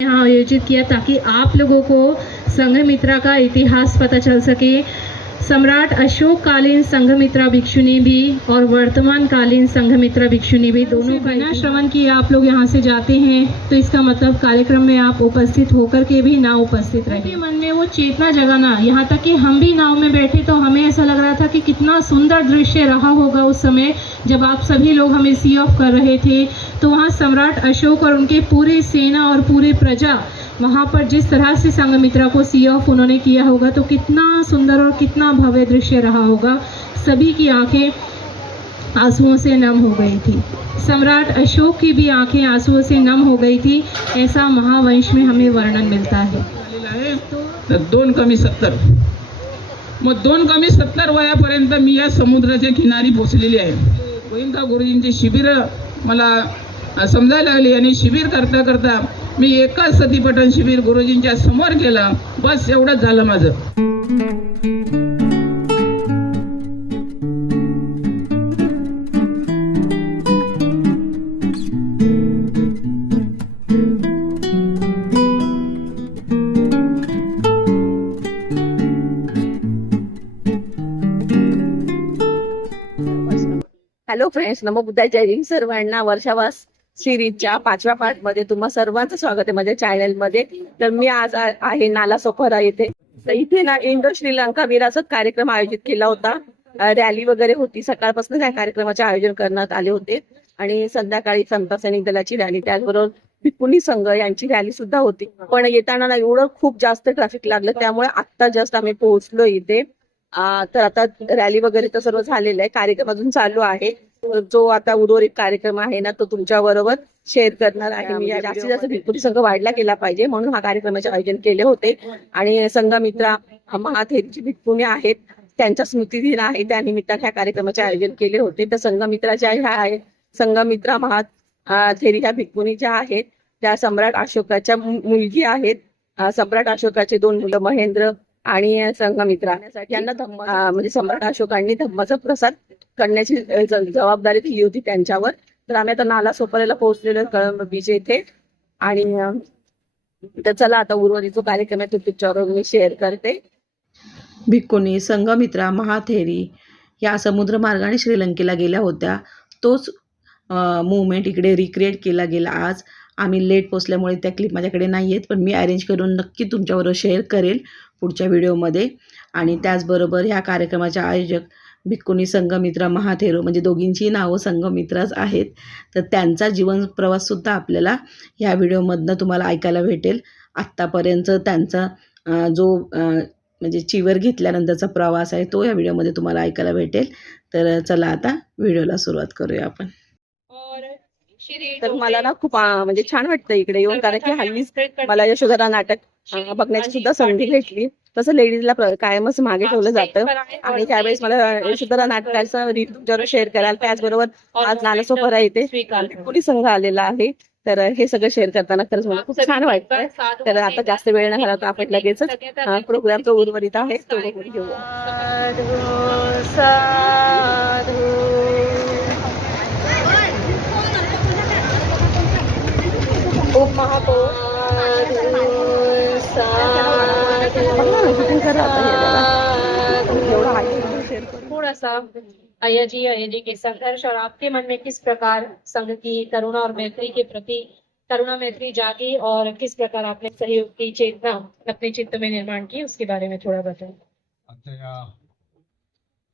यहाँ आयोजित किया ताकि आप लोगों को संघमित्रा का इतिहास पता चल सके। सम्राट अशोक कालीन संघमित्रा भिक्षुनी भी और वर्तमान कालीन संघमित्रा भिक्षुनी भी दोनों का बिना श्रवण किए आप लोग यहाँ से जाते हैं तो इसका मतलब कार्यक्रम में आप उपस्थित होकर के भी ना उपस्थित रहे। मन में वो चेतना जगाना, यहाँ तक कि हम भी नाव में बैठे तो हमें ऐसा लग रहा था कि कितना सुंदर दृश्य रहा होगा उस समय जब आप सभी लोग हमें सी ऑफ कर रहे थे। तो वहाँ सम्राट अशोक और उनके पूरे सेना और पूरे प्रजा वहाँ पर जिस तरह से संघमित्रा को सी ऑफ उन्होंने किया होगा तो कितना सुंदर और कितना भव्य दृश्य रहा होगा। सभी की आंखें आंसुओं से नम हो गई थी। सम्राट अशोक की भी आंखें आंसुओं से नम हो गई थी, ऐसा महावंश में हमें वर्णन मिलता है। तर 2 कमी 70, मग 2 कमी 70 वयापर्यंत मी या समुद्राच्या किनारी पोहोचलेली आहे। गोविंदा गुरुजींची शिबिर मला समजायला लागली आणि शिबिर करता करता मी एकाच सतीपठण शिबिर गुरुजींच्या समोर केलं, बस एवढंच झालं माझं। हॅलो फ्रेंड्स, नमो बुद्धाय, जय हिंद सर्वांना। वर्षावास सिरीजच्या 5व्या पार्ट मध्ये तुम्हा सर्वांचं स्वागत आहे माझ्या चॅनल मध्ये। तर मी आज आहे नालासोपारा येथे। तर इथे ना इंडो श्रीलंका विरासत कार्यक्रम आयोजित केला होता। रॅली वगैरे होती, सकाळपासून या कार्यक्रमाचे आयोजन करण्यात आले होते आणि संध्याकाळी समता सैनिक दलाची रॅली, त्याचबरोबर भिक्खुनी संघ यांची रॅली सुद्धा होती। पण येताना ना एवढं खूप जास्त ट्रॅफिक लागलं, त्यामुळे आता जस्ट आम्ही पोहोचलो इथे। तर आता रॅली वगैरे तर सर्व झालेलं आहे, कार्यक्रम अजून चालू आहे। जो आता उर्वरित कार्यक्रम आहे ना तो तुमच्या बरोबर शेअर करणार आहे मी। जास्तीत जास्त भिक्खुनी संघ वाढला गेला पाहिजे म्हणून हा कार्यक्रमाचे आयोजन केले होते। आणि संघमित्रा महाथेरीची भिक्खुनी आहेत, त्यांचा स्मृतिदिन आहे, त्या निमित्ताने ह्या कार्यक्रमाचे आयोजन केले होते। तर संघमित्राच्या ह्या आहे, संघमित्रा महाथेरी ह्या भिक्खुनी ज्या आहेत त्या सम्राट अशोकाच्या मुलगी आहेत। सम्राट अशोकाचे 2 मुलं महेंद्र आणि संघमित्रा यांना धम्म म्हणजे सम्राट अशोकांनी धम्माचा प्रसाद करण्याची जबाबदारी दिली होती त्यांच्यावर। तर आम्ही आता नालासोपाऱ्याला पोहोचलेलो कळंब बीच येथे आणि तर चला आता उर्वरित जो कार्यक्रम आहे तो तुमच्यावर मी शेअर करते। भिक्खुनी संघमित्रा महाथेरी या समुद्र मार्गाने श्रीलंकेला गेल्या होत्या, तोच मुवमेंट इकडे रिक्रिएट केला गेला। आज आम्ही लेट पोचल्यामुळे त्या क्लिप माझ्याकडे नाही आहेत, पण मी अरेंज करून नक्की तुमच्याबरोबर शेअर करेल पुढच्या व्हिडिओमध्ये। आणि त्याचबरोबर ह्या कार्यक्रमाचे आयोजक भिक्खुनी संघमित्रा महाथेरो म्हणजे दोघींची नावं संघमित्राच आहेत। तर त्यांचा जीवन प्रवाससुद्धा आपल्याला ह्या व्हिडिओमधनं तुम्हाला ऐकायला भेटेल। आत्तापर्यंत त्यांचा जो म्हणजे चिवर घेतल्यानंतरचा प्रवास आहे तो या व्हिडिओमध्ये तुम्हाला ऐकायला भेटेल। तर चला आता व्हिडिओला सुरुवात करूया आपण। तर मला ना खूप म्हणजे छान वाटतं इकडे येऊन, कारण की हल्लीच मला यशोधरा नाटक बघण्याची सुद्धा संधी भेटली। तसं लेडीजला कायमच मागे ठेवलं जातं आणि त्यावेळेस मला यशोधरा नाटकाचा रीत तुमच्यावर शेअर करायला, त्याचबरोबर आज नालासोपारा येथे भिक्खुनी संघ आलेला आहे। तर हे सगळं शेअर करताना खरंच मला खूप छान वाटतं। तर आता जास्त वेळ न घालवता आपण लगेचच प्रोग्रामचा उर्वरित आहे तो बघून घेऊया। थोड़ा सा अय्या जी के संघर्ष और आपके मन में किस प्रकार संघ की करुणा और मैत्री के प्रति करुणा मैत्री जागी और किस प्रकार आपने सहयोग की चेतना अपने चित्त में निर्माण की, उसके बारे में थोड़ा बताएं। आजच्या या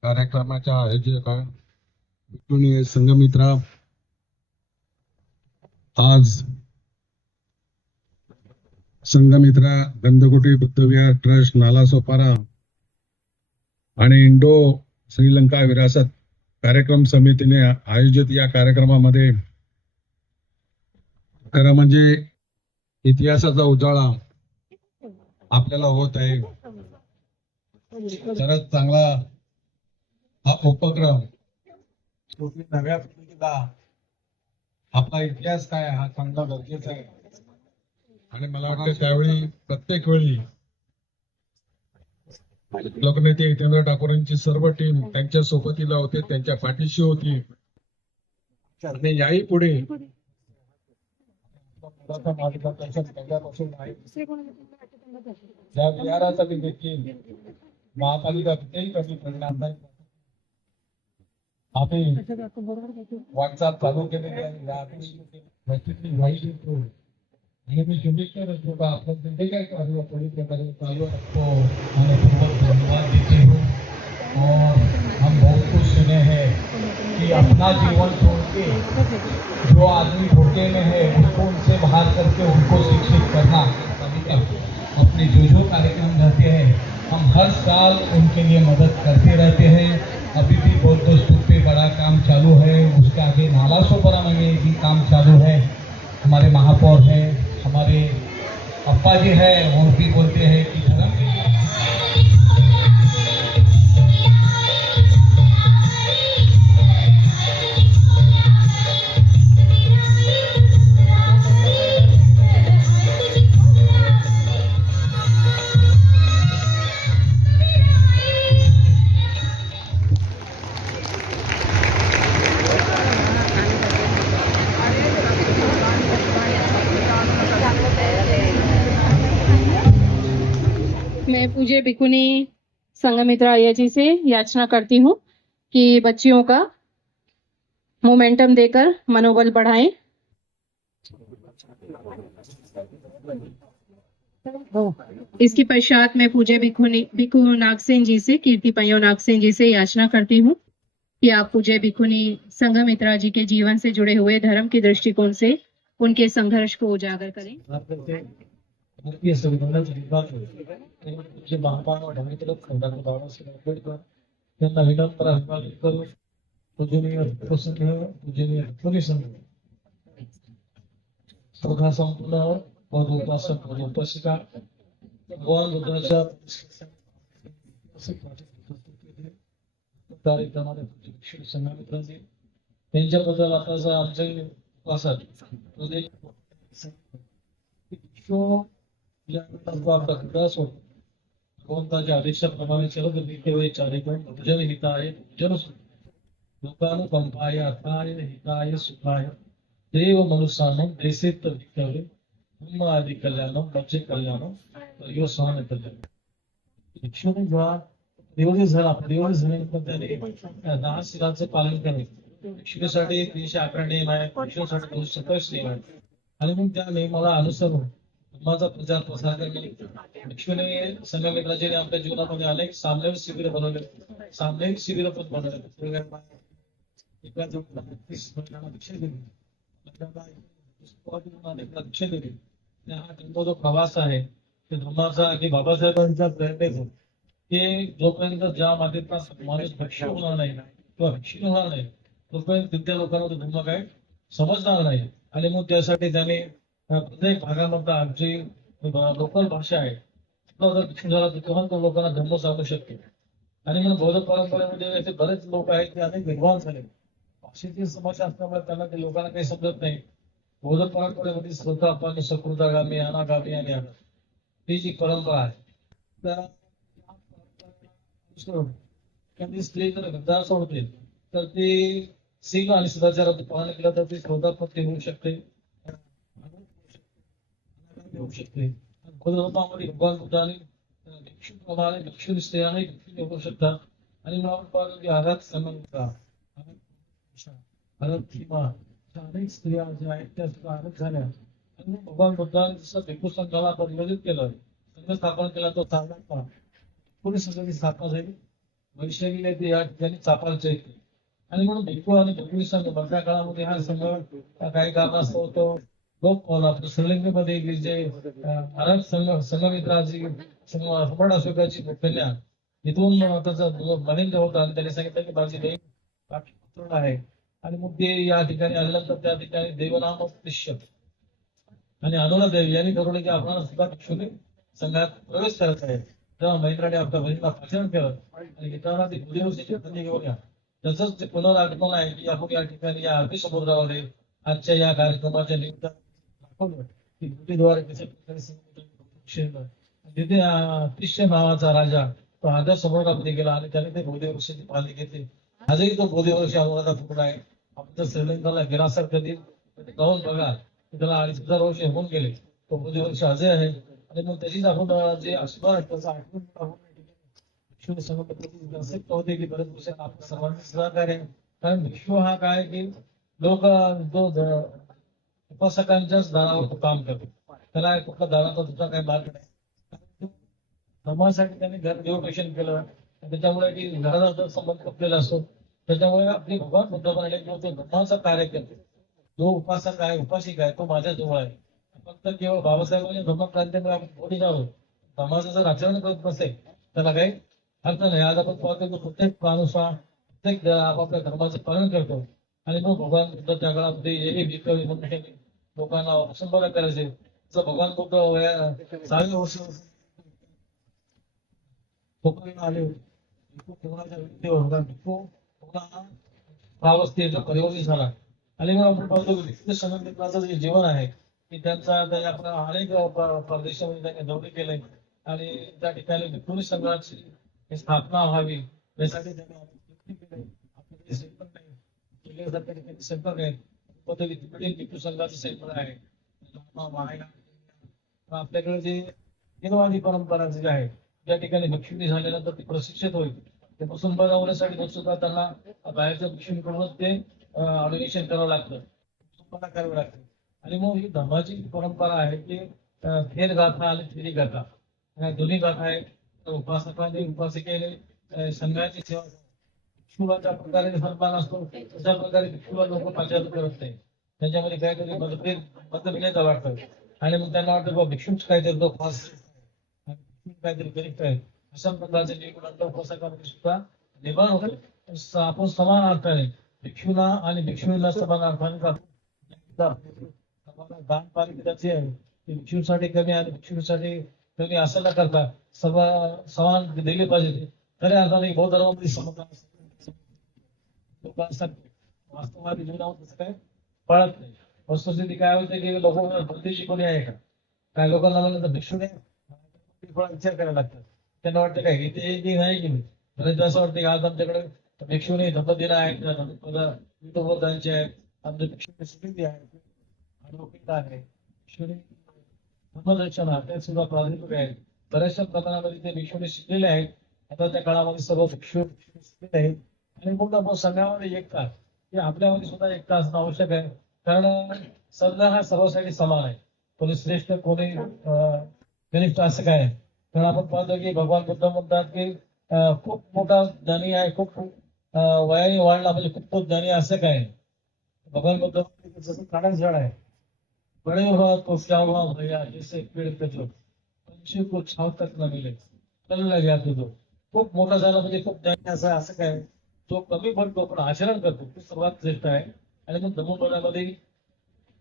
कार्यक्रमाच्या आयोजक भिक्खुनी संघमित्रा आज संघमित्रा गंधकुटी बुद्धविहार ट्रस्ट नालासोपारा आणि इंडो श्रीलंका विरासत कार्यक्रम समितीने आयोजित या कार्यक्रमामध्ये खरं म्हणजे इतिहासाचा उजाळा आपल्याला होत आहे। खरंच चांगला हा उपक्रम नव्या पिढीला आपला इतिहास काय हा सांगणं गरजेचं आहे। आणि मला वाटतं त्यावेळी प्रत्येक वेळी लोकनेते हितेंद्र ठाकूरांची सर्व टीम त्यांच्या सोबतीला होते, त्यांच्या पाठीशी होती। आणि याही पुढे मुलाचा मार्गदर्शन पहिल्यापासून आहे. त्या विहारासाठी देखील महापालिका कितीही कमी परिणाम नाही. आम्ही वाटचाल चालू केलेली आहे. याआधी वाईट येतो आणि मी शुभेच्छा देतो का आपण जे काही कार्य पोलिसांकडे चालू असतो आणि धन्यवाद देते हो. और हम बहुत कुछ सुने हैं कि अपना जीवन छोड़ के जो आदमी धोखे में है उसको उनसे बाहर करके उनको शिक्षित करना अपने जो कार्यक्रम रहते हैं हम हर साल उनके लिए मदद करते रहते हैं. अभी भी बौद्ध स्तूप पे बड़ा काम चालू है. उसके आगे नाला सोपरा में भी काम चालू है. हमारे महापौर है, हमारे अप्पा जी है, वो भी बोलते हैं कि धर्म मैं पूज्य भिकुनी संघमित्र अय्या जी से याचना करती हूँ कि बच्चियों का मोमेंटम देकर मनोबल बढ़ाएं. इसके पश्चात मैं पूज्य भिक्खु नागसेन जी से, कीर्ति पयो नागसेन जी से याचना करती हूँ कि आप पूज्य भिक्खुनी संघमित्रा जी के जीवन से जुड़े हुए धर्म के दृष्टिकोण से उनके संघर्ष को उजागर करें. भारतीय संविधानाचा विभाग जे महामानव ढाणीतलं खंडाचं बाबासाहेब आंबेडकर यांना विनम्र अभिवादन करून पूजनीय प्रसंग पूजनीय परिसंग श्रद्धा संपूर्ण और उपासक और उपासिका भगवान बुद्धाच्या कार्यक्रमाने श्री संघमित्रांनी त्यांच्याबद्दल आता आमच्या उपासक आपला विकास होतो. भगवंताच्या आदेशाप्रमाणे सर्व नीतीवे कार्यक्रम भजन हिताय जन लोकानुकंपाय अर्थाय हिताय सुखाय देव मनुष्यानं देशेत विकावे ब्रह्म आदि कल्याणम बच्चे कल्याणम यो सहन कल्याण. भिक्षूने जेव्हा दिवस झाल्यानंतर त्याने 10 शिलांचे पालन केले. भिक्षुसाठी 311 नियम आहे, भिक्षूसाठी 227 नियम आहे आणि मग त्या नियमाला अनुसरून धर्माचा प्रचार प्रसार करणे. भिक्षूने संघमित्राचे आपल्या जीवनामध्ये अनेक सामूहिक शिबिर बनवले, सामूहिक शिबिर पण बनवले. एका जणाला 30 महिन्यांना भिक्षा दिली, भिक्षा दिली. हा त्यांचा जो प्रवास आहे ते धर्माचा की बाबासाहेबांचा प्रयत्न की जोपर्यंत ज्या मातीचा माणूस भिक्षू होणार नाही किंवा भिक्षू होणार नाही तोपर्यंत तिथल्या लोकांना तो धर्म काय समजणार नाही. आणि मग त्यासाठी त्याने प्रत्येक भागामध्ये आमची लोकल भाषा आहे जर भिक्षू झाला तर तेव्हा तो लोकांना धर्म सांगू शकतो. आणि मग बौद्ध परंपरेमध्ये असे बरेच लोक आहेत ते अनेक विद्वान झाले. भाषेची समस्या असल्यामुळे त्यांना ते लोकांना काही समजत नाही. बौद्ध परंपरेमध्ये स्वतः आपण सकृतागामी अनागामी आणि ही जी परंपरा आहे त्या स्त्री जर गद्दार सोडते तर ती सिंह आणि सदाचारात पालन केलं तर ती स्वतः पत्नी होऊ शकते, होऊ शकते. बौद्धधर्मामध्ये भगवान बुद्धाने भिक्षूप्रमाणे भिक्षू स्त्रियाने भिक्षू होऊ शकतात. आणि मग आराध समन्विता आराध सीमा अनेक स्त्रिया ज्या आहेत त्या सुद्धा आराध झाल्या. आणि मग भगवान बुद्धाने जसं भिक्खू संघाला परिवर्तित केलं, संघ स्थापन केला तो चांगला पुढे संघाची स्थापना झाली. वैशालीला ते या ठिकाणी चापालचे येते. आणि म्हणून भिक्खू आणि भिक्खू संघ मधल्या काळामध्ये हा संघ काही कारणास्तव तो लोक आपल्या श्रीलंकेमध्ये जे आराध संघमित्राची सम्राट अशोकाची कन्या इथून त्याचा मलिंद होता आणि त्याने सांगितलं की माझी देव पुत्र आहे. आणि मग ते या ठिकाणी आल्यानंतर त्या ठिकाणी देवनाम शिष्य आणि अनुला देवी यांनी ठरवलं की आपल्याला सुद्धा भिक्षूने संघात प्रवेश करायचा आहे. तेव्हा महिंद्राने आपल्या बहिणीला पाचन केलं आणि मित्रांना ती बुद्धीवरची संधी घेऊन या. त्याच ते पुनरागमन आहे की आपण या ठिकाणी या अरबी समुद्रामध्ये आजच्या या कार्यक्रमाच्या निमित्तानं दाखवलं की बुद्धीद्वारे कशा प्रकारे तिथे तिष्य नावाचा राजा तो आदर समुद्रामध्ये गेला आणि त्याने ते बोधी वृक्षाची पालनी घेतली. आजही तो बोधी वृक्ष अनुराधा पूर्ण आहे. आपण जर श्रीलंकेला गेलासारखं जाऊन बघा त्याला 2,500 वर्ष होऊन गेले. तो वर्ष हजर आहे आणि मग त्याचीच आपण जे अस्मार त्याचा आठवण आपण भिक्षू संघटनेची आवश्यकता होते की बरेच वर्ष आपण सर्वांचे सहकार्य. कारण भिक्षू हा काय की लोक जो उपासकांच्याच दारावर काम करतो. त्याला कुठला दाराचा दुसरा काही मार्ग नाही. धर्मासाठी त्यांनी घर देवपेशन केलं. त्याच्यामुळे की घराचा जर संबंध कपलेला असतो त्याच्यामुळे आपली भगवान बुद्ध म्हणाले की तो धर्माचा कार्य करतो. जो उपासक आहे उपासिक आहे तो माझ्या जवळ आहे. फक्त केवळ बाबासाहेबांच्या धर्मक्रांतीमुळे आपण पुढे जावं धर्माचं जर आचरण करत नसेल त्याला काही अर्थ नाही. आज आपण पाहतो की प्रत्येक माणूस हा प्रत्येक आपापल्या धर्माचं पालन करतो आणि मग भगवान बुद्ध त्या काळामध्ये हे भिक्खू मनुष्याने लोकांना उपसंहार करायचे. जर भगवान बुद्ध 6व्या वर्ष कोकणाला आले भिक्खू कोकणाच्या विरुद्धवर होता. भिक्खू कोकणा प्रावस्थेचा परिवर्तित झाला आणि मग आपण पाहतो की भिक्खू संघटनेचं जे जीवन आहे की त्यांचा आपण अनेक प्रदेशामध्ये त्यांनी दौरे केले आणि त्या ठिकाणी भिक्खू संघाची स्थापना व्हावी यासाठी त्यांनी केले. सेंटर आहे भिक्खू संघाचं सेंटर आहे. आपल्याकडे जे हिंदवादी परंपरा जे आहे ज्या ठिकाणी भिक्षुणी झाल्यानंतर ती प्रशिक्षित होईल ते पासून बनवण्यासाठी सुद्धा त्यांना बाहेरच्या भिक्षुणीकडूनच ते ऑर्गनायझेशन करावं लागतं करावं लागतं. आणि मग ही धर्माची परंपरा आहे की थेर गाथा आणि थेरी गाथा या दोन्ही गाथा आहेत. उपासकाने उपासिकेने संघाची सेवा भिक्षुवाच्या प्रकारे सन्मान असतो तशा प्रकारे भिक्षुला लोक पाचार करत नाही. त्याच्यामध्ये काहीतरी मतभेद वाटतं आणि मग त्यांना वाटतं बाबा भिक्षूच काहीतरी लोक काहीतरी करीत आहेत अशा प्रकारचे नियम उपासकांमध्ये सुद्धा निर्माण होतो. आपण समान अर्थाने भिक्षूला आणि भिक्षुणीला समान अर्थाने दान पालिकेची आहे भिक्षूसाठी कमी आणि भिक्षुणीसाठी कमी असं न करता सर्व समान दिले पाहिजे. खऱ्या अर्थाने बौद्ध धर्मामध्ये समता लोक असतात वास्तववादी जीवनावर तसं काय पळत नाही. वस्तुस्थिती काय होते की लोक बंदीची कोणी आहे का काय लोकांना म्हणलं तर भिक्षू नाही विचार करायला लागतात. त्यांना वाटतं काय इथे नाही गेली बरेच असं वाटतं की आज आमच्याकडे भिक्षुणी धम्मदिन आहेत युट्यूबवरचे आहेत आमच्या भिक्षुणी सुविधी आहे ॲडव्होकेट आहे भिक्षुणी धर्मदर्शन ते सुद्धा प्राधिकृत आहेत. बऱ्याचशा प्रमाणामध्ये ते भिक्षुणी शिकलेले आहेत. आता त्या काळामध्ये सर्व भिक्षू शिकलेले आहेत आणि मग आपण संघामध्ये एकता की आपल्यामध्ये सुद्धा एकता असणं आवश्यक आहे. कारण संघ हा सर्वांसाठी समान आहे. कोणी श्रेष्ठ कोणी कनिष्ठ असं काय आहे. कारण आपण पाहतो की भगवान बुद्ध म्हणतात की खूप मोठा ज्ञानी आहे खूप वयाने वाढला म्हणजे खूप ज्ञानी असं काय आहे. भगवान बुद्ध जसं काढाच झाड आहे बड़े हुआ तो क्या हुआ भैया जैसे पेड़ पे जो पंछी को छाव तक न मिले चलला गया तो खूप मोठा झाला म्हणजे खूप ज्ञानी असं काय तो कमी बनतो पण आचरण करतो तो सर्वात श्रेष्ठ आहे. आणि मग धम्मपदामध्ये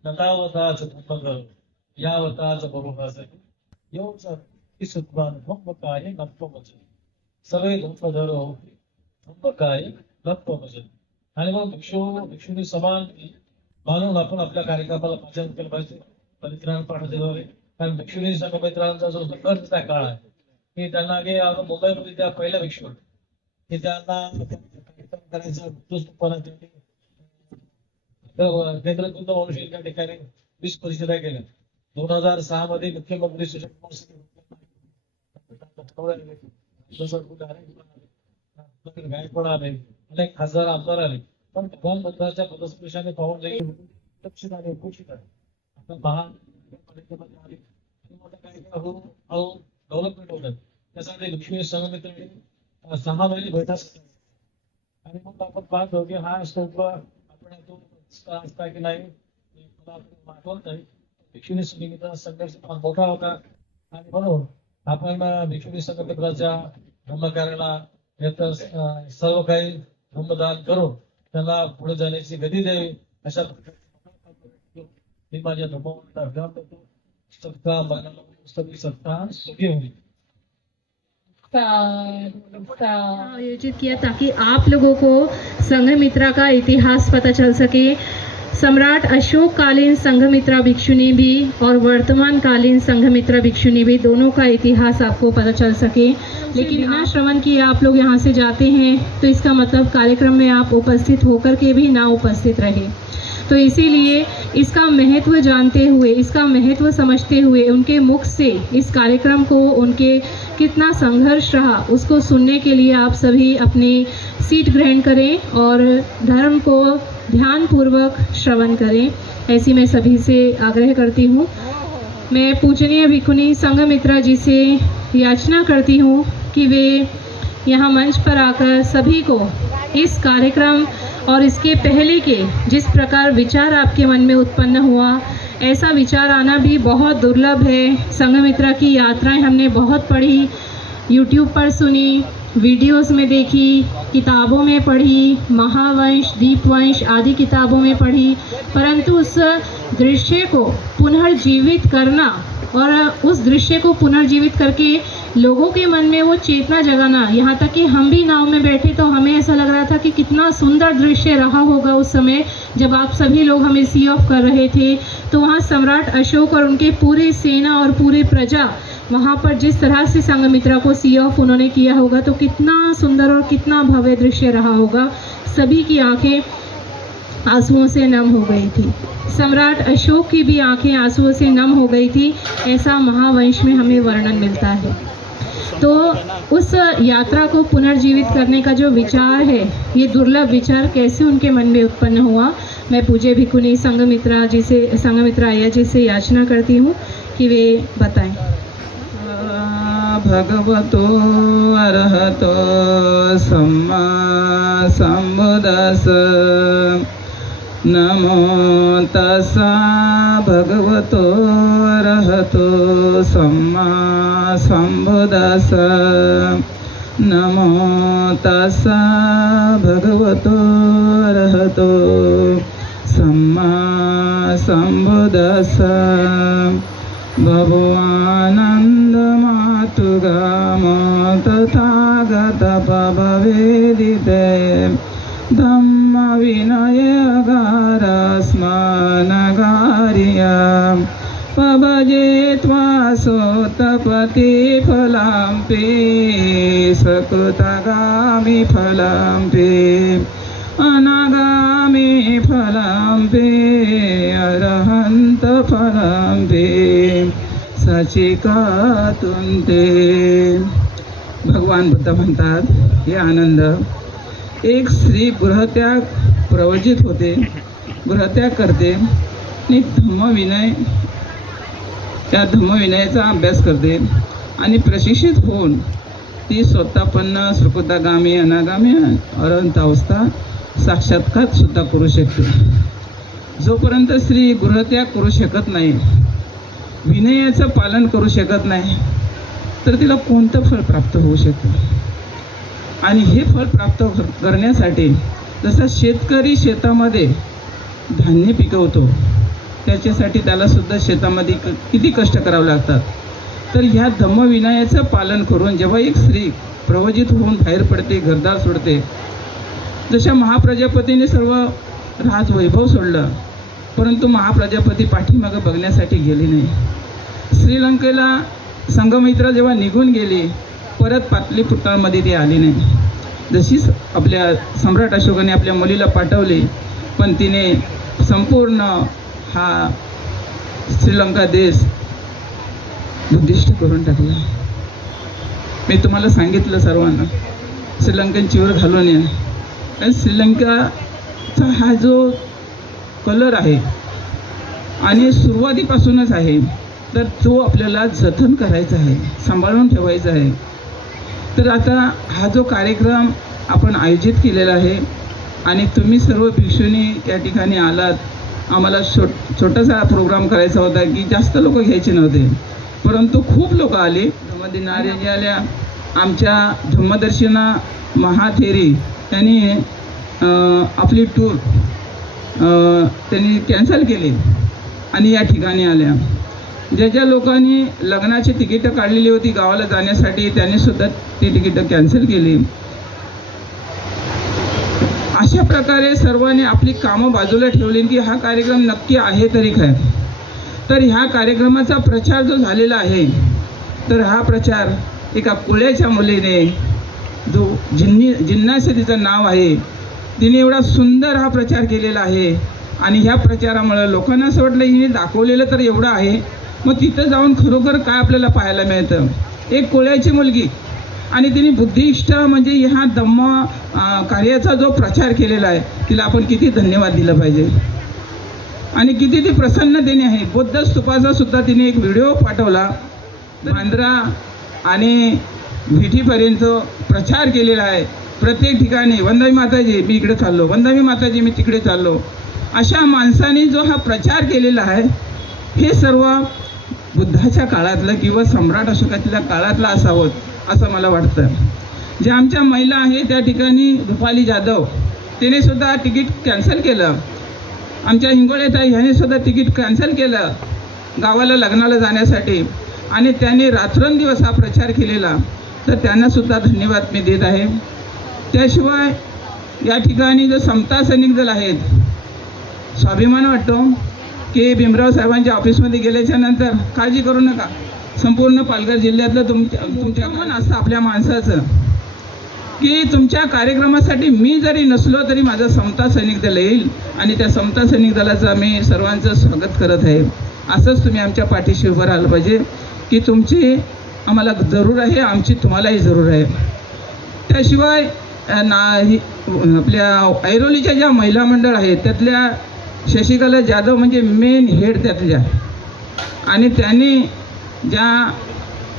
नतावताच धम्म यावताच बहुभाषा येऊन सुद्धान धम्मकाय नत्वमच सर्वे धम्मधर होते धम्मकाय नत्वमच. आणि मग भिक्षुणी समान मानून आपण आपल्या कार्यक्रमाला पाचन केलं पाहिजे परित्राण पाठवते. कारण भिक्षुणी संघमित्रांचा जो संघर्ष त्या काळ आहे की त्यांना की मुंबईमध्ये त्या पहिल्या भिक्षू की त्यांना कार्यक्रम करायचं केंद्रातून मनुष्य त्या ठिकाणी 20 परिषदा केल्या. 2006 मध्ये मुख्यमंत्री गायकवाड आले अनेक खासदार आमदार आले पण भगवान बुद्धाच्या पदस्पर्शाने पाहून लक्षित आले उपोषित आहे. आता महान आले मोठा कार्यक्रम हळूहळू डेव्हलपमेंट होतात. त्यासाठी लक्ष्मी संघमित्र 6 महिने बैठक आणि मग आपण पाहतो की हा स्तोत्र आपण असता की नाही मला आठवत नाही. भिक्षुणी संघमित्राचा संघर्ष फार मोठा होता आणि म्हणून आपण भिक्षुणी संघमित्राच्या धम्मकार्याला यात सर्व काही धम्मदान करून त्यांना पुढे जाण्याची गती द्यावी अशा प्रकारे मी माझ्या धर्मावर अभ्यास करतो. सबका मनाला पुस्तकी सत्ता सुखी होईल आयोजित किया ताकि आप लोगों को संघमित्रा का इतिहास पता चल सके. सम्राट अशोक कालीन संघमित्रा भिक्षुनी भी और वर्तमान कालीन संघमित्रा भिक्षुनी भी दोनों का इतिहास आपको पता चल सके. लेकिन बिना श्रवण किए आप लोग यहाँ से जाते हैं तो इसका मतलब कार्यक्रम में आप उपस्थित होकर के भी ना उपस्थित रहे. तो इसीलिए इसका महत्व जानते हुए, इसका महत्व समझते हुए उनके मुख से इस कार्यक्रम को, उनके कितना संघर्ष रहा उसको सुनने के लिए आप सभी अपनी सीट ग्रहण करें और धर्म को ध्यानपूर्वक श्रवण करें, ऐसी मैं सभी से आग्रह करती हूँ। मैं पूजनीय भिक्खुनी संघमित्रा जी से याचना करती हूँ कि वे यहाँ मंच पर आकर सभी को इस कार्यक्रम और इसके पहले के जिस प्रकार विचार आपके मन में उत्पन्न हुआ, ऐसा विचार आना भी बहुत दुर्लभ है। संघमित्रा की यात्राएं हमने बहुत पढ़ी, YouTube पर सुनी, वीडियोस में देखी, किताबों में पढ़ी, महावंश, दीपवंश आदि किताबों में पढ़ी, परंतु उस दृश्य को पुनर्जीवित करना और उस दृश्य को पुनर्जीवित करके लोगों के मन में वो चेतना जगाना, यहाँ तक कि हम भी नाव में बैठे तो हमें ऐसा लग रहा था कि कितना सुंदर दृश्य रहा होगा उस समय जब आप सभी लोग हमें सी ऑफ कर रहे थे। तो वहाँ सम्राट अशोक और उनके पूरे सेना और पूरे प्रजा वहाँ पर जिस तरह से संघमित्रा को सी ऑफ उन्होंने किया होगा तो कितना सुंदर और कितना भव्य दृश्य रहा होगा। सभी की आंखें आंसुओं से नम हो गई थी, सम्राट अशोक की भी आंखें आंसुओं से नम हो गई थी, ऐसा महावंश में हमें वर्णन मिलता है। तो उस यात्रा को पुनर्जीवित करने का जो विचार है, ये दुर्लभ विचार कैसे उनके मन में उत्पन्न हुआ, मैं पूज्य भिक्खुनी संघमित्रा अय्या जी से याचना करती हूँ कि वे बताएं। भगवतो अरहतो सम्मा सम्बुद्धास्स नमो तस्सा भगवतो अरहतो सम्मा सम्बुद्धास्स नमो तस्सा भगवतो अरहतो सम्मा सम्बुद्धास्स भगवानंद मातुगाम तथागत भवेदिते धम्म विनय गारस्मानगारिया पभजे त्वासोतपति फलाम्पे सकृतगामि फलाम्पे अनागामी फलाम्पे अरहंत फलाम्पे सचिकातुंते। भगवान बुद्ध म्हणतात, हे आनंद, एक स्त्री गृहत्याग प्रवजित होते, गृहत्याग करते आणि धम्मविनय, त्या धम्मविनयाचा अभ्यास करते आणि प्रशिक्षित होऊन ती स्वतःपन्न सुकृतागामी अनागामी अरहंत अवस्था साक्षात्कार सुद्धा करू शकते। जोपर्यंत स्त्री गृहत्याग करू शकत नाही, विनयाचं पालन करू शकत नाही, तर तिला कोणतं फळ प्राप्त होऊ शकतं। आणि हे फळ प्राप्त करण्यासाठी जसा शेतकरी शेतामध्ये धान्य पिकवतो, त्याच्यासाठी त्याला सुद्धा शेतामध्ये किती कष्ट करावे लागतात, तर ह्या धम्मविनयाचं पालन करून जेव्हा एक स्त्री प्रवजित होऊन बाहेर पडते, घरदार सोडते, जशा महाप्रजापतीने सर्व राज वैभव सोडलं, परंतु महाप्रजापती पाठीमागं बघण्यासाठी गेले नाही। श्रीलंकेला संघमित्रा जेव्हा निघून गेली, परत पाटलीपुत्रामध्ये ती आली नाही। जशीच आपल्या सम्राट अशोकाने आपल्या मुलीला पाठवली, पण तिने संपूर्ण हा श्रीलंका देश बुद्धिस्ट करून टाकला। मी तुम्हाला सांगितलं सर्वांना, श्रीलंकन चिवर घालून या, कारण श्रीलंकाचा हा जो कलर आहे आणि सुरुवातीपासूनच आहे, तर तो आपल्याला जतन करायचा आहे, सांभाळून ठेवायचा आहे। तर आता हा जो कार्यक्रम आपण आयोजित केलेला आहे आणि तुम्ही सर्व भिक्षुनी या ठिकाणी आलात, आम्हाला छोटासा प्रोग्राम करायचा होता की जास्त लोक घ्यायचे नव्हते, परंतु खूप लोक आले। धम्मदिनारी आल्या, आमच्या धम्मदर्शिना महाथेरी त्यांनी आपली टूर त्यांनी कॅन्सल केली आणि या ठिकाणी आल्या। ज्या ज्या लोकांनी लग्नाची तिकीटं काढलेली होती गावाला जाण्यासाठी, त्यांनी सुद्धा ती तिकीटं कॅन्सल केली। अशा प्रकारे सर्वांनी आपली कामं बाजूला ठेवली की हा कार्यक्रम नक्की आहे तरी काय। तर ह्या कार्यक्रमाचा प्रचार जो झालेला आहे, तर हा प्रचार एका कुळ्याच्या मुलीने, जो जिन्ना असं तिचं नाव आहे, तिने एवढा सुंदर हा प्रचार केलेला आहे आणि ह्या प्रचारामुळं लोकांना असं वाटलं हिने दाखवलेलं तर एवढं आहे, मग तिथं जाऊन खरोखर काय आपल्याला पाहायला मिळतं. एक कोळ्याची मुलगी आणि तिने बुद्धिष्ठ म्हणजे ह्या धम्म कार्याचा जो प्रचार केलेला आहे, तिला आपण किती धन्यवाद दिलं पाहिजे. आणि किती ती प्रसन्नतेने आहे. बौद्ध स्तूपाचा सुद्धा तिने एक व्हिडिओ पाठवला. बांद्रा आणि भेटीपर्यंत प्रचार केलेला आहे. प्रत्येक ठिकाणी वंदवी माताजी मी इकडे चाललो, वंदवी माताजी मी तिकडे चाललो, अशा माणसांनी जो हा प्रचार केलेला आहे, हे सर्व बुद्धाच्या काळातलं किंवा सम्राट अशोकाच्या काळातलं असावं असं मला वाटतं. ज्या आमच्या महिला आहे त्या ठिकाणी रुपाली जाधव तिने सुद्धा तिकीट कॅन्सल केलं. आमच्या हिंगोळ्याताई ह्याने सुद्धा तिकीट कॅन्सल केलं गावाला लग्नाला जाण्यासाठी, आणि त्यांनी रात्रंदिवस हा प्रचार केलेला, तर त्यांना सुद्धा धन्यवाद मी देत आहे. त्याशिवाय या ठिकाणी जो समता सैनिक दल आहेत, स्वाभिमान वाटतो की भीमराव साहेबांच्या ऑफिसमध्ये गेल्याच्या नंतर काळजी करू नका, संपूर्ण पालघर जिल्ह्यातलं तुमच्या मन असतं आपल्या माणसाचं की तुमच्या कार्यक्रमासाठी मी जरी नसलो तरी माझं समता सैनिक दल येईल आणि त्या समता सैनिक दलाचं मी सर्वांचं स्वागत करत आहे. असंच तुम्ही आमच्या पाठीशी उभं राहिलं पाहिजे की तुमची आम्हाला जरूर आहे, आमची तुम्हालाही जरूर आहे. त्याशिवाय आपल्या ऐरोलीच्या ज्या महिला मंडळ आहेत त्यातल्या शशिकला जाधव म्हणजे मेन हेड त्यातल्या, आणि त्यांनी ज्या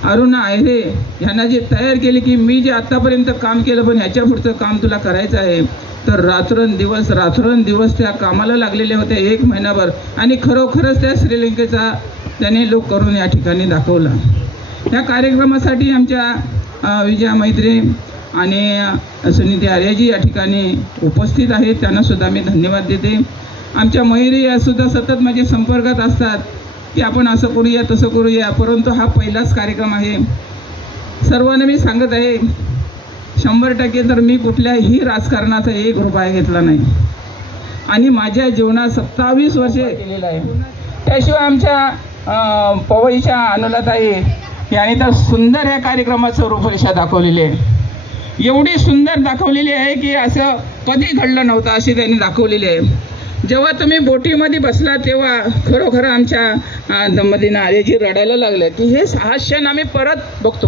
अरुणा आयरे यांना जे तयार केले की मी जे आत्तापर्यंत काम केलं पण ह्याच्या पुढचं काम तुला करायचं आहे, तर रात्रंदिवस त्या कामाला लागलेल्या होत्या 1 महिनाभर, आणि खरोखरच त्या श्रीलंकेचा त्याने लोक करून या ठिकाणी दाखवला. या कार्यक्रमासाठी आमच्या विजया मैत्री आणि सुनीती आर्याजी या ठिकाणी उपस्थित आहेत, त्यांना सुद्धा मी धन्यवाद देते. आमच्या मयुरी या सुद्धा सतत माझ्या संपर्कात असतात की आपण असं करूया तसं करूया, परंतु हा पहिलाच कार्यक्रम आहे. सर्वांना मी सांगत आहे 100% तर मी कुठल्याही राजकारणाचा 1 रुपया घेतला नाही आणि माझ्या जीवनात 27 वर्षे केलेलं आहे. त्याशिवाय आमच्या पवईच्या अनुलाताई यांनी तर सुंदर या कार्यक्रमाचं रूपरेषा दाखवलेली आहे. एवढी सुंदर दाखवलेली आहे की असं कधी घडलं नव्हतं अशी त्यांनी दाखवलेली आहे. जेव्हा तुम्ही बोटीमध्ये बसला तेव्हा खरोखर आमच्या दंपतींना आर्यजी रडायला लागलं की हे क्षण आम्ही परत बघत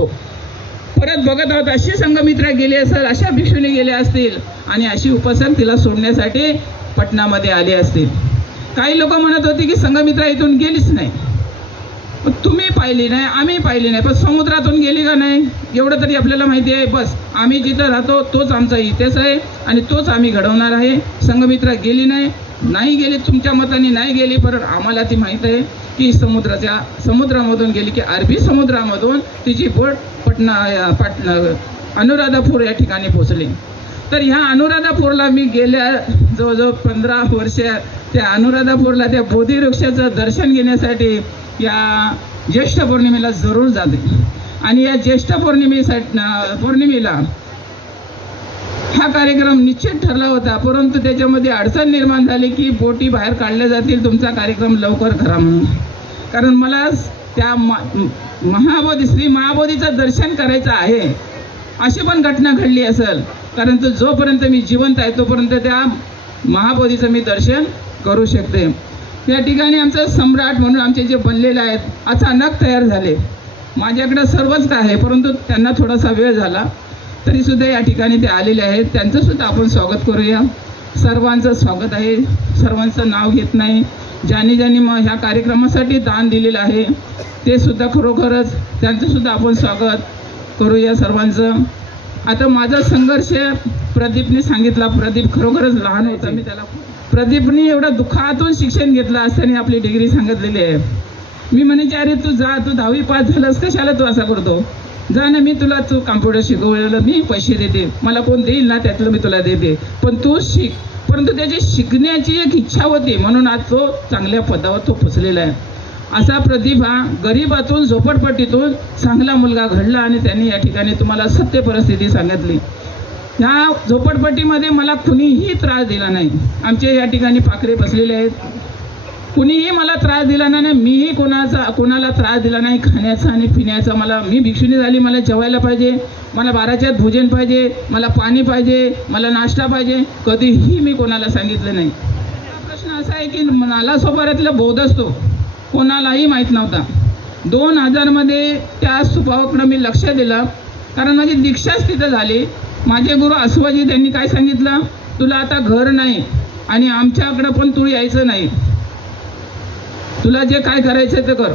आहोत. अशी संघमित्रा गेली असेल, अशा भिक्षुणी गेल्या असतील आणि अशी उपासक तिला सोडण्यासाठी पटनामध्ये आले असतील. काही लोक म्हणत होते की संघमित्रा इथून गेलीच नाही. तुम्ही पाहिली नाही, आम्ही पाहिली नाही, पण समुद्रातून गेली का नाही एवढं तरी आपल्याला माहिती आहे. बस आम्ही जिथं राहतो तोच आमचा इतिहास आहे आणि तोच आम्ही घडवणार आहे. संघमित्रा गेली नाही गेली, तुमच्या मताने नाही गेली, पण आम्हाला ती माहीत आहे की समुद्रामधून गेली, की अरबी समुद्रामधून तिची बोट अनुराधापूर या ठिकाणी पोचली. तर ह्या अनुराधापूरला मी गेल्या जवळजवळ 15 वर्ष त्या अनुराधापूरला त्या बोधी वृक्षाचं दर्शन घेण्यासाठी या ज्येष्ठ पौर्णिमेला जरूर जाते. आणि या ज्येष्ठ पौर्णिमेला हा कार्यक्रम निश्चित ठरला होता, परंतु त्याच्यामध्ये अडचण निर्माण झाली की बोटी बाहेर काढल्या जातील, तुमचा कार्यक्रम लवकर करा म्हणून. कारण मला त्या श्री महाबोधीचं दर्शन करायचं आहे. अशी पण घटना घडली असेल, परंतु जोपर्यंत मी जिवंत आहे तोपर्यंत त्या महाबोधीचं मी दर्शन करू शकते. या ठिकाणी आमचं सम्राट म्हणून आमचे जे बनलेले आहेत अचानक तयार झाले. माझ्याकडे सर्वच काय आहे, परंतु त्यांना थोडासा वेळ झाला, तरीसुद्धा या ठिकाणी ते आलेले आहेत. त्यांचंसुद्धा आपण स्वागत करूया. सर्वांचं स्वागत आहे, सर्वांचं नाव घेत नाही. ज्यांनी मग ह्या कार्यक्रमासाठी दान दिलेलं आहे ते सुद्धा खरोखरच त्यांचंसुद्धा आपण स्वागत करूया सर्वांचं. आता माझा संघर्ष प्रदीपने सांगितला. प्रदीप खरोखरच लहान होता, मी त्याला प्रदीपने एवढं दुःखातून शिक्षण घेतलं असताना आपली डिग्री सांगितलेली आहे. मी म्हणायचे अरे तू जा, तू 10वी पास झालंस, कशाला तू असा करतो, जा ना, मी तुला तू कॉम्प्युटर शिकवलेलं मी पैसे देते, मला कोण देईल ना त्यातलं मी तुला देते, पण तू शिक. परंतु त्याची शिकण्याची एक इच्छा होती म्हणून आज तो चांगल्या पदावर तो पोचलेला आहे. असा प्रदीप हा गरिबातून झोपडपट्टीतून चांगला मुलगा घडला आणि त्यांनी या ठिकाणी तुम्हाला सत्य परिस्थिती सांगितली. ह्या झोपडपट्टीमध्ये मला कुणीही त्रास दिला नाही. आमचे या ठिकाणी पाखरे बसलेले आहेत, कुणीही मला त्रास दिला नाही. मीही कोणाला त्रास दिला नाही खाण्याचा आणि पिण्याचा. मी भिक्षुणी झाली, मला जेवायला पाहिजे, मला 12च्या आत भोजन पाहिजे, मला पाणी पाहिजे, मला नाश्ता पाहिजे, कधीही मी कोणाला सांगितलं नाही. प्रश्न असं आहे की नालासोपाऱ्यातलं बोधस्तूप कोणालाही माहीत नव्हता. 2000 मध्ये त्या स्तूपाकडे मी लक्ष दिलं, कारण माझी दीक्षाच तिथं झाली. माझे गुरु अस्वाजी त्यांनी काय सांगितलं, तुला आता घर नाही आणि आमच्याकडं पण तू यायचं नाही, तुला जे काय करायचं ते कर,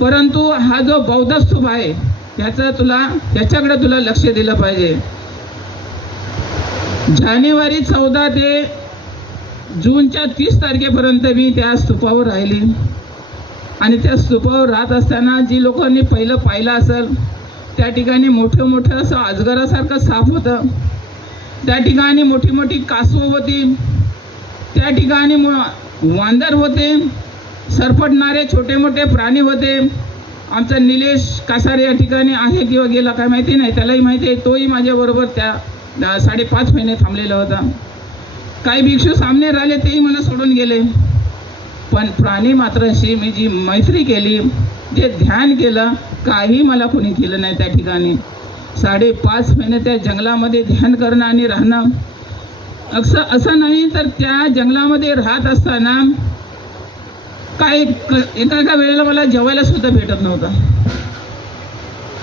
परंतु हा जो बौद्ध स्तूप आहे त्याच्याकडे तुला लक्ष दिलं पाहिजे. जानेवारी 14 ते जूनच्या 30 तारखेपर्यंत मी त्या स्तूपावर राहिली. आणि त्या स्तूपावर राहत असताना जी लोकांनी पहिलं पाहिलं असेल, त्या ठिकाणी मोठं असं अजगरासारखं साप होतं, त्या ठिकाणी मोठी कासव होती, त्या ठिकाणी वांदर होते, सरपटणारे छोटे मोठे प्राणी होते. आमचा निलेश कासारे या ठिकाणी आहे किंवा गेला काय माहिती नाही, त्यालाही माहिती आहे, तोही माझ्याबरोबर त्या 5.5 महिने थांबलेला होता. काही भिक्षू सामने राहिले, तेही मला सोडून गेले. पण प्राणी मात्राशी मी जी मैत्री केली, जे ध्यान केलं, काही मला कोणी केलं नाही. त्या ठिकाणी 5.5 महिने त्या जंगलामध्ये ध्यान करणं आणि राहणं, असं नाही तर त्या जंगलामध्ये राहत असताना एका वेळेला मला जेवायला सुद्धा भेटत नव्हतं.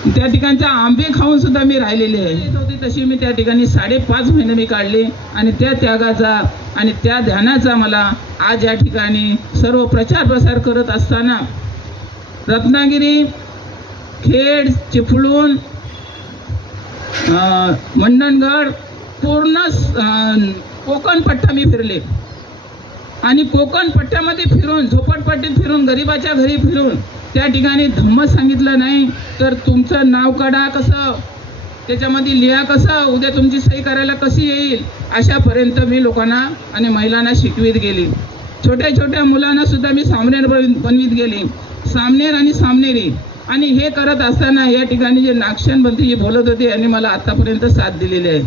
त्या ठिकाणच्या आंबे खाऊन सुद्धा मी राहिलेले आहे. तशी मी त्या ठिकाणी 5.5 महिने मी काढले आणि त्या त्यागाचा आणि त्या ध्यानाचा मला आज या ठिकाणी सर्व प्रचार प्रसार करत असताना रत्नागिरी, खेड, चिपळूण, मंडणगड, पूर्ण कोकण पट्टा मी फिरले. आणि कोकण पट्ट्यामध्ये फिरून, झोपडपट्टीत फिरून, गरिबाच्या घरी फिरून त्या ठिकाणी धम्म सांगितलं नाही तर तुमचं नाव काढा कसं, त्याच्यामध्ये लिहा कसं, उद्या तुमची सही करायला कशी येईल, अशापर्यंत मी लोकांना आणि महिलांना शिकवित गेली. छोट्या मुलांना सुद्धा मी सामनेर बनवित गेली, सामनेर आणि सामनेरी. आणि हे करत असताना या ठिकाणी जे नागशनबंती बोलत होते यांनी मला आतापर्यंत साथ दिलेली आहे.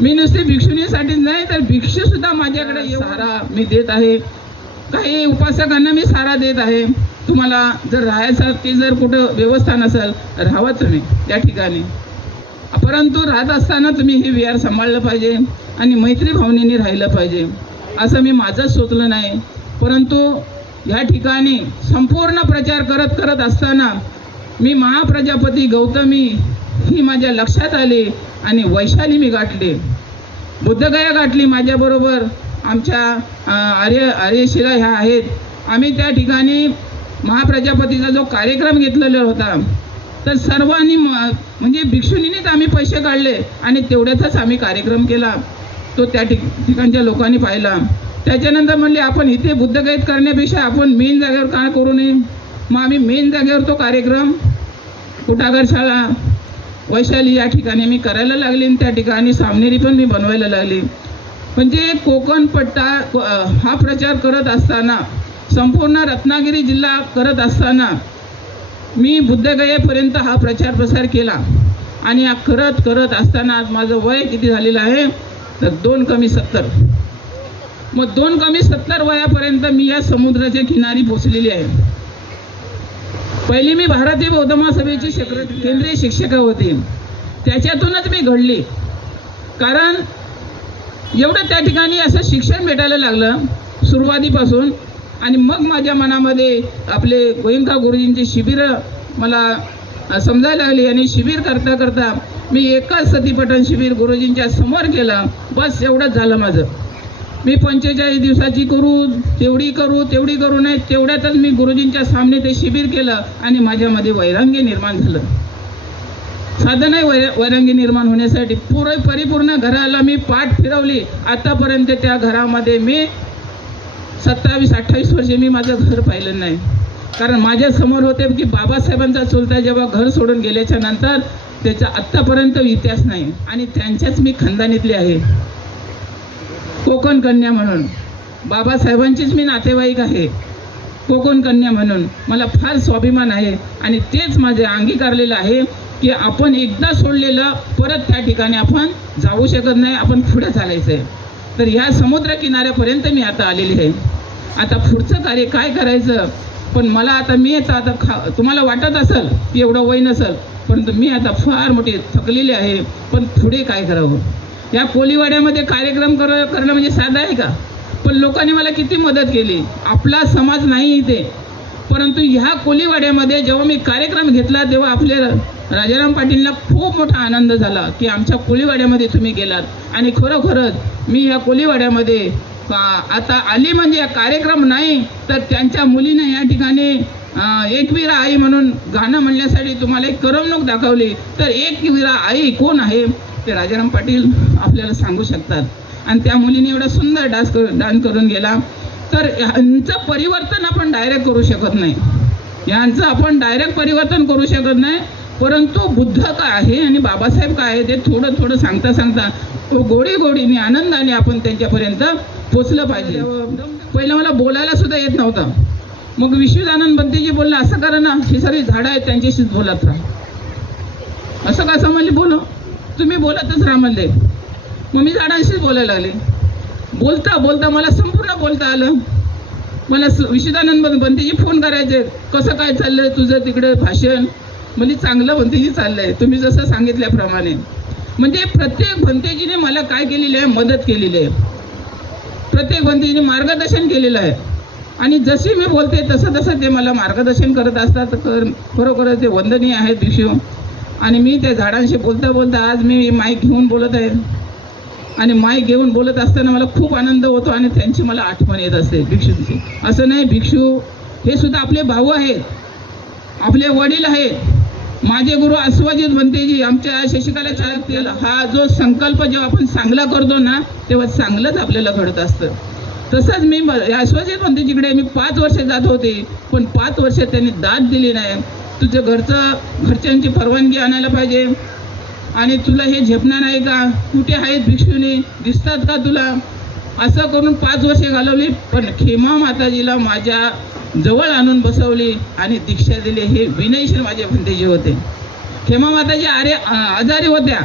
मी नुसते भिक्षुणीसाठीच नाही तर भिक्षू सुद्धा माझ्याकडे सहारा मी देत आहे. काही उपासकांना मी सहारा देत आहे. तुम्हाला जर राहायचं ते जर कुठं व्यवस्था नसेल, राहावा तुम्ही त्या ठिकाणी, परंतु राहत असताना तुम्ही हे विहार सांभाळलं पाहिजे आणि मैत्री भावनेने राहिलं पाहिजे. असं मी माझंच सोचलं नाही, परंतु या ठिकाणी संपूर्ण प्रचार करत असताना मी महाप्रजापती गौतमी ही माझ्या लक्षात आली आणि वैशाली मी गाठली, बुद्धगया गाठली. माझ्याबरोबर आमच्या आर्यशिला ह्या आहेत. आम्ही त्या ठिकाणी महाप्रजापतीचा जो कार्यक्रम घेतलेला होता तर सर्वांनी म्हणजे भिक्षुणीनेच आम्ही पैसे काढले आणि तेवढ्याचाच आम्ही कार्यक्रम केला. तो त्या ठिकाणच्या लोकांनी पाहिला. त्याच्यानंतर म्हणले आपण इथे बुद्धगयेत करण्यापेक्षा आपण मेन जागेवर काय करू नये. मग आम्ही मेन जागेवर तो कार्यक्रम कुटागर शाळा, वैशाली या ठिकाणी मी करायला लागली आणि त्या ठिकाणी सामनेरी पण मी बनवायला लागली. म्हणजे कोकण पट्टा हा प्रचार करत असताना, संपूर्ण रत्नागिरी जिल्हा करत असताना मी बुद्धगयेपर्यंत हा प्रचार प्रसार केला. आणि हा करत असताना आज माझं वय किती झालेलं आहे तर 2 कमी 70. मग 2 कमी 70 वयापर्यंत मी या समुद्राच्या किनारी पोचलेली आहे. पहिली मी भारतीय बौद्ध महासभेची केंद्रीय शिक्षिका होती, त्याच्यातूनच मी घडली. कारण एवढं त्या ठिकाणी असं शिक्षण भेटायला लागलं सुरुवातीपासून. आणि मग माझ्या मनामध्ये आपले गोयंका गुरुजींची शिबिरं मला समजायला लागली. आणि शिबिर करता मी एकच सतीपठण शिबिर गुरुजींच्या समोर केलं, बस एवढंच झालं माझं. मी 45 दिवसाची तेवढी करू नये, तेवढ्यातच मी गुरुजींच्या सामने ते शिबिर केलं आणि माझ्यामध्ये वैराग्य निर्माण झालं. साधं नाही वैराग्य निर्माण होण्यासाठी परिपूर्ण घराला मी पाठ फिरवली. आतापर्यंत त्या घरामध्ये मी 27-28 वर्षे मी माझं घर पाहिलं नाही. कारण माझ्या समोर होते की बाबासाहेबांचा चुलता जेव्हा घर सोडून गेल्याच्या नंतर त्याचा आत्तापर्यंत इतिहास नाही. आणि त्यांच्याच मी खानदानीतले आहे, कोकण कन्या म्हणून. बाबासाहेबांचीच मी नातेवाईक आहे, कोकण कन्या म्हणून मला फार स्वाभिमान आहे. आणि तेच माझे अंगीकारलेलं आहे की आपण एकदा सोडलेलं परत त्या ठिकाणी आपण जाऊ शकत नाही, आपण पुढे चालायचं आहे. तर ह्या समुद्र किनाऱ्यापर्यंत मी आता आलेली आहे. आता पुढचं कार्य काय करायचं, पण मला आता तुम्हाला वाटत असेल की एवढं वय नसेल, परंतु मी आता फार मोठी थकलेली आहे. पण पुढे काय करावं, या कोलीवाड्यामध्ये कार्यक्रम करणं म्हणजे साधं आहे का? पण लोकांनी मला किती मदत केली. आपला समाज नाही इथे, परंतु ह्या कोळीवाड्यामध्ये जेव्हा मी कार्यक्रम घेतला तेव्हा आपले राजाराम पाटीलला खूप मोठा आनंद झाला की आमच्या कोळीवाड्यामध्ये तुम्ही गेलात. आणि खरोखरच मी या कोळीवाड्यामध्ये आता आली म्हणजे कार्यक्रम नाही तर त्यांच्या मुलीने या ठिकाणी एकवीरा आई म्हणून गाणं म्हणण्यासाठी तुम्हाला एक करमणूक दाखवली. तर एकवीरा आई कोण आहे ते राजाराम पाटील आपल्याला सांगू शकतात. आणि त्या मुलीने एवढा सुंदर डान्स करून गेला. तर यांचं परिवर्तन आपण डायरेक्ट करू शकत नाही, यांचं आपण डायरेक्ट परिवर्तन करू शकत नाही, परंतु बुद्ध काय आहे आणि बाबासाहेब काय आहे ते थोडं थोडं सांगता गोडीने आनंदाने आपण त्यांच्यापर्यंत पोचलं पाहिजे. पहिलं मला बोलायला सुद्धा येत नव्हतं. मग विश्वदानंद बंतेजी बोलला असं करा ना, ही सर्व झाडं आहेत त्यांच्याशीच बोलत राहा. असं कसं म्हणले बोलो, तुम्ही बोलतच राहा म्हणले. मग मी झाडांशीच बोलायला लागले. बोलता बोलता मला संपूर्ण बोलता आलं. मला विश्वदानंद बंतेजी फोन करायचे, कसं काय चाललंय तुझं तिकडे भाषण. म्हणजे चांगलं बंतेजी चाललंय तुम्ही जसं सांगितल्याप्रमाणे. म्हणजे प्रत्येक बंतेजीने मला काय केलेली आहे, मदत केलेली आहे. प्रत्येक बंतेजीने मार्गदर्शन केलेलं आहे. आणि जशी मी बोलते तसं तसं ते मला मार्गदर्शन करत असतात. खरोखर ते वंदनीय आहेत भिक्षू. आणि मी त्या झाडांशी बोलता बोलता आज मी माईक घेऊन बोलत आहे. आणि माईक घेऊन बोलत असताना मला खूप आनंद होतो आणि त्यांची मला आठवण येत असते भिक्षूंची. असं नाही, भिक्षू हे सुद्धा आपले भाऊ आहेत, आपले वडील आहेत. माझे गुरु अस्वाजित बंतेजी आमच्या शशिकला चालतील. हा जो संकल्प जेव्हा आपण चांगला करतो ना तेव्हा चांगलंच आपल्याला घडत असतं. तसंच मी अस्वाजित बंतेजीकडे मी 5 वर्ष जात होते, पण 5 वर्ष त्यांनी दाद दिली नाही. तुझं घरच्यांची परवानगी आणायला पाहिजे आणि तुला हे झेपणार नाही का, कुठे आहेत भिक्षुनी, दिसतात का तुला, असं करून 5 वर्षे घालवली. पण खेमा माताजीला माझ्या जवळ आणून बसवली आणि दीक्षा दिली. हे विनयशील माझे बंतेजी होते. खेमा माताजी आजारी होत्या,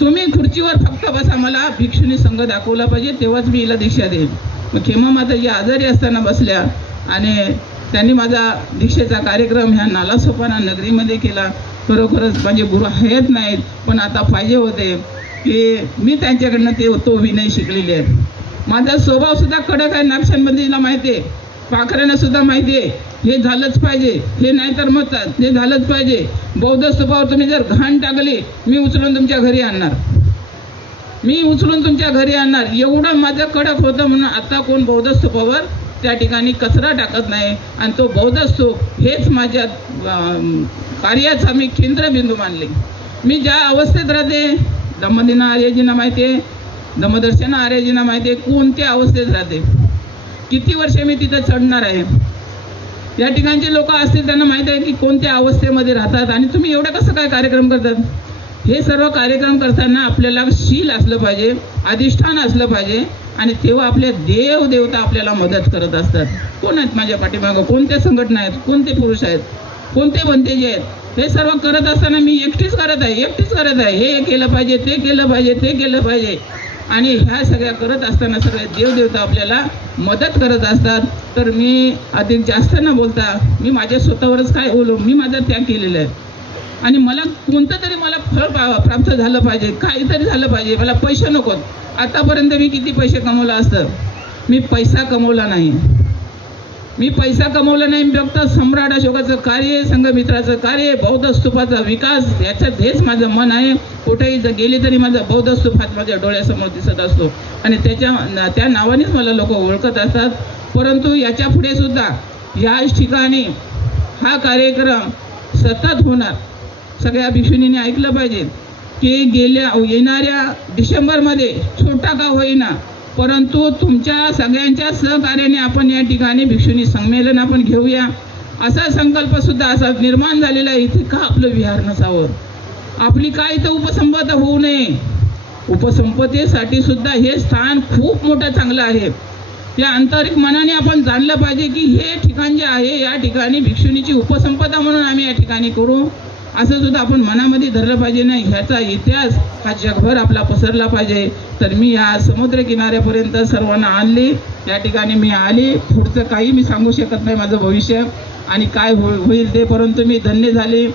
तुम्ही खुर्चीवर फक्त बसा, मला भिक्षुनी संघ दाखवला पाहिजे तेव्हाच मी हिला दीक्षा देईन. मग खेमा माताजी आजारी असताना बसल्या आणि त्यांनी माझा दीक्षेचा कार्यक्रम ह्या नालासोपारा नगरीमध्ये केला. खरोखरच माझे गुरु आहेत नाहीत, पण आता पाहिजे होते की मी त्यांच्याकडनं तो विनय शिकलेले आहेत. माझा स्वभाव सुद्धा कडक आहे, नागशनबंदीला माहिती आहे, पाखऱ्यांना सुद्धा माहिती आहे. हे झालंच पाहिजे, हे नाही तर मग हे झालंच पाहिजे. बौद्ध स्तूपावर तुम्ही जर घाण टाकली मी उचलून तुमच्या घरी आणणार, एवढं माझं कडक होतं. म्हणून आता कोण बौद्ध स्तूपावर त्या ठिकाणी कचरा टाकत नाही. आणि तो बौद्ध स्तूप हेच माझ्या कार्याचा मी केंद्रबिंदू मानले. मी ज्या अवस्थेत राहते, दमदिना आर्यजींना माहिती आहे, दमदर्शना आर्यजींना माहिती आहे कोणत्या अवस्थेत राहते, किती वर्षे मी तिथं चढणार आहे. या ठिकाणचे लोक असतील त्यांना माहिती आहे की कोणत्या अवस्थेमध्ये राहतात. आणि तुम्ही एवढं कसं काय कार्यक्रम करतात. हे सर्व कार्यक्रम करताना आपल्याला शील असलं पाहिजे, अधिष्ठान असलं पाहिजे. आणि तेव्हा आपले देव देवता आपल्याला मदत करत असतात. कोण आहेत माझ्या पाठीमागं, कोणत्या संघटना आहेत, कोणते पुरुष आहेत, कोणते बंतेजी आहेत. हे सर्व करत असताना मी एकटीच करत आहे. हे केलं पाहिजे, ते केलं पाहिजे. आणि ह्या सगळ्या करत असताना सगळे देवदेवता आपल्याला मदत करत असतात. तर मी अधिक जास्त न बोलता मी माझ्या स्वतःवरच काय बोलू, मी माझा त्याग केलेला आहे. आणि मला कोणतं तरी मला फळ प्राप्त झालं पाहिजे, काहीतरी झालं पाहिजे. मला पैसे नकोत. आतापर्यंत मी किती पैसे कमवलं असतं, मी पैसा कमवला नाही. फक्त सम्राट अशोकाचं कार्य, संघमित्राचं कार्य, बौद्ध स्तूपाचा विकास याच्यात हेच माझं मन आहे. कुठेही जर गेले तरी माझा बौद्ध स्तूप हात माझ्या डोळ्यासमोर दिसत असतो आणि त्या नावानेच मला लोक ओळखत असतात. परंतु याच्या पुढे सुद्धा याच ठिकाणी हा कार्यक्रम सतत होणार. सगळ्या भिक्षुणींनी ऐकलं पाहिजे की येणाऱ्या डिसेंबरमध्ये छोटा का होईना, परंतु तुमच्या सगळ्यांच्या सहकार्याने आपण या ठिकाणी भिक्षुणी संमेलन आपण घेऊया. असा संकल्प सुद्धा असा निर्माण झालेला आहे. इथे का आपलं विहार नसावं, आपली काय इथं उपसंपदा होऊ नये. उपसंपदेसाठी सुद्धा हे स्थान खूप मोठं चांगलं आहे. या आंतरिक मनाने आपण जाणलं पाहिजे की हे ठिकाण जे आहे या ठिकाणी भिक्षुणीची उपसंपदा म्हणून आम्ही या ठिकाणी करू, असं सुद्धा आपण मनामध्ये धरलं पाहिजे. नाही, ह्याचा इतिहास हा जगभर आपला पसरला पाहिजे. तर मी या समुद्र किनाऱ्यापर्यंत सर्वांना आणली, या ठिकाणी मी आली. पुढचं काही मी सांगू शकत नाही माझं भविष्य आणि काय होईल ते, परंतु मी धन्य झाले.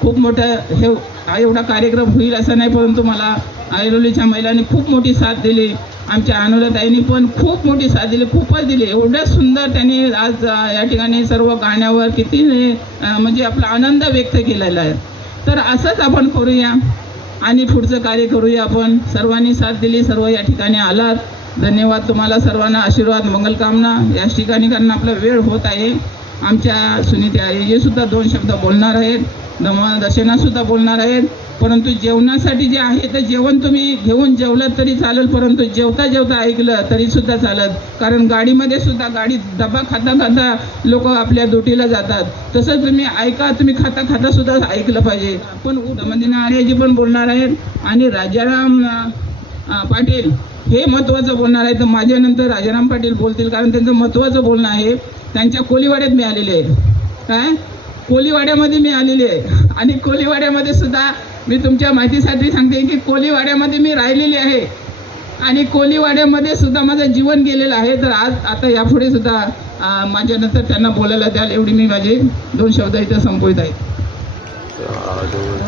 खूप मोठं हे एवढा कार्यक्रम होईल असं नाही, परंतु मला ऐरोलीच्या महिलांनी खूप मोठी साथ दिली, आमच्या अनुराताईंनी पण खूप मोठी साथ दिली, खूपच दिली. एवढं सुंदर त्यांनी आज या ठिकाणी सर्व गाण्यावर किती म्हणजे आपला आनंद व्यक्त केलेला आहे. तर असंच आपण करूया आणि पुढचं कार्य करूया. आपण सर्वांनी साथ दिली, सर्व या ठिकाणी आलात. धन्यवाद तुम्हाला सर्वांना, आशीर्वाद, मंगलकामना. याच ठिकाणी कारण आपला वेळ होत आहे. आमच्या सुनीता हे सुद्धा 2 शब्द बोलणार आहेत, दर्शना सुद्धा बोलणार आहेत. परंतु जेवणासाठी जे आहे तर जेवण तुम्ही घेऊन जेवलं तरी चालेल, परंतु जेवता जेवता ऐकलं तरी सुद्धा चालत. कारण गाडीमध्ये सुद्धा डबा खाता खाता लोक आपल्या ड्युटीला जातात. तसं तुम्ही ऐका, तुम्ही खाता खाता सुद्धा ऐकलं पाहिजे. पण मंदिना आर्याजी पण बोलणार आहेत आणि राजाराम पाटील हे महत्त्वाचं बोलणार आहे. तर माझ्यानंतर राजाराम पाटील बोलतील, कारण त्यांचं महत्त्वाचं बोलणं आहे. त्यांच्या कोलीवाड्यात मी आलेले आहे. काय कोलीवाड्यामध्ये मी आलेली आहे आणि कोलीवाड्यामध्ये सुद्धा मी तुमच्या माहितीसाठी सांगते की कोलीवाड्यामध्ये मी राहिलेली आहे आणि कोलीवाड्यामध्ये सुद्धा माझं जीवन गेलेलं आहे. तर आज आता यापुढे सुद्धा माझ्यानंतर त्यांना बोलायला द्याल एवढी मी माझे 2 शब्द इथे संपवित आहे.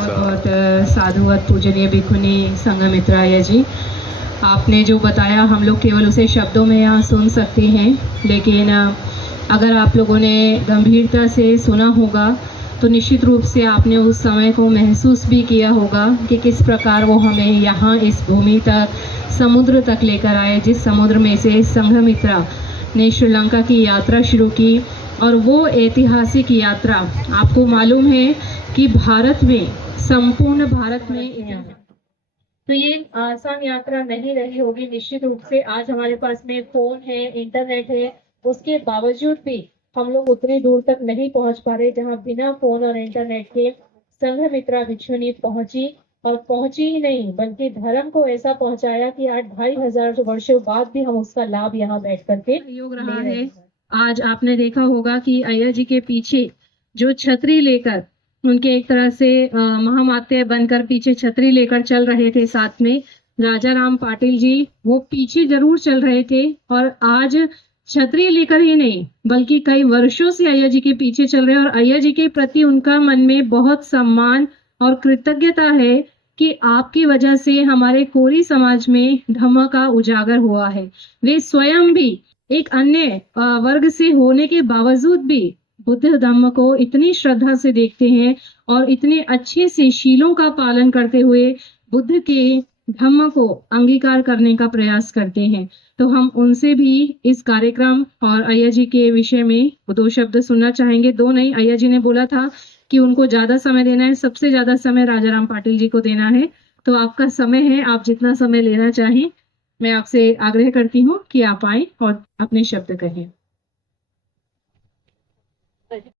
बहुत साधुवत पूजनीय भिक्खुनी संघमित्रा आर्या जी, आपने जो बताया हम लोग केवल उसे शब्दों में यहाँ सुन सकते हैं, लेकिन अगर आप लोगों ने गंभीरता से सुना होगा तो निश्चित रूप से आपने उस समय को महसूस भी किया होगा कि किस प्रकार वो हमें यहाँ इस भूमि तक, समुद्र तक लेकर आए, जिस समुद्र में से संघमित्रा ने श्रीलंका की यात्रा शुरू की. और वो ऐतिहासिक यात्रा आपको मालूम है कि भारत में, संपूर्ण भारत में, तो ये आसान यात्रा नहीं रही होगी. निश्चित रूप से आज हमारे पास में फोन है, इंटरनेट है, उसके बावजूद भी हम लोग उतनी दूर तक नहीं पहुंच पा रहे जहां बिना फोन और इंटरनेट के संघमित्रा भिक्षुनी पहुंची. और पहुंची ही नहीं बल्कि धर्म को ऐसा पहुंचाया कि आज 2500 वर्षों बाद भी हम उसका लाभ यहाँ बैठ करके योग रहा है. आज आपने देखा होगा कि अय्या जी के पीछे जो छतरी लेकर, उनके एक तरह से महामात्य बनकर पीछे छतरी लेकर चल रहे थे, साथ में राजाराम पाटिल जी वो पीछे जरूर चल रहे थे. और आज छतरी लेकर ही नहीं बल्कि कई वर्षों से अय्या जी के पीछे चल रहे हैं और अय्या जी के प्रति उनका मन में बहुत सम्मान और कृतज्ञता है कि आपकी वजह से हमारे कोरी समाज में धम्म का उजागर हुआ है. वे स्वयं भी एक अन्य वर्ग से होने के बावजूद भी बुद्ध धम्म को इतनी श्रद्धा से देखते हैं और इतने अच्छे से शीलों का पालन करते हुए बुद्ध के धम्म को अंगीकार करने का प्रयास करते हैं. तो हम उनसे भी इस कार्यक्रम और अय्या जी के विषय में 2 शब्द सुनना चाहेंगे. 2 नहीं, अय्या जी ने बोला था कि उनको ज्यादा समय देना है, सबसे ज्यादा समय राजाराम पाटिल जी को देना है. तो आपका समय है, आप जितना समय लेना चाहें. मैं आपसे आग्रह करती हूँ कि आप आए और अपने शब्द कहें.